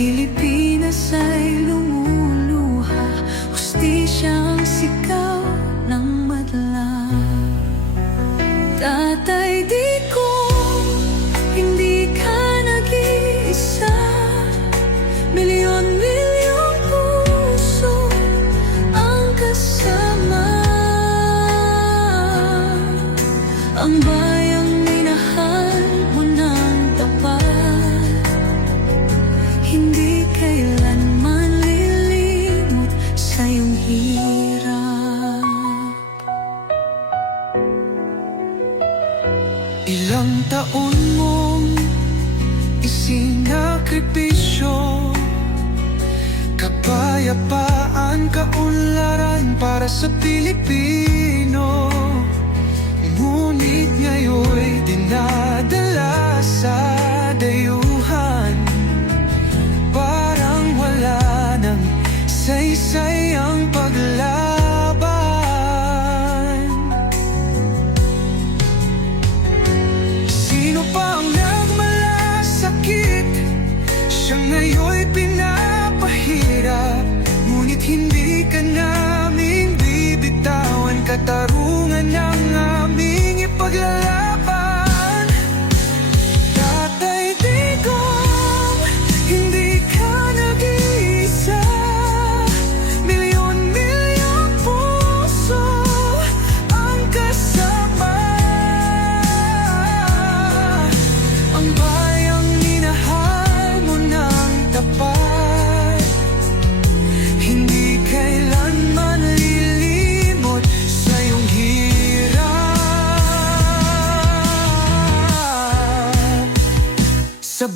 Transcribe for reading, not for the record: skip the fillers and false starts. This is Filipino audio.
Pilipinas ay lumuluha, hustisyang sigaw ng madla. Tatay, di ko hindi ka nag-iisa. Milyon-milyong puso ang kasama. Ang bayang minahal mo ng tapat, hindi kailanman lilimot sa iyong hirap. Ilang taon mong isinakripisyo, kapayapaan, kaunlaran para sa Pilipino. Ngunit ngayon'y dinadala sa dayuhan, parang wala nang saysay ang paglaban. Sino pa ang nagmalasakit? Siya ngayon'y pinapahirap, ngunit hindi ka naming bibitawan. Katarungan ng aming ipaglalaban. Tatay Digong, hindi ka nag-iisa. Milyon-milyong puso ang kasama. Ang bayang minahal mo ng tapat, hindi kailanman lilimot sa iyong hirap. Sa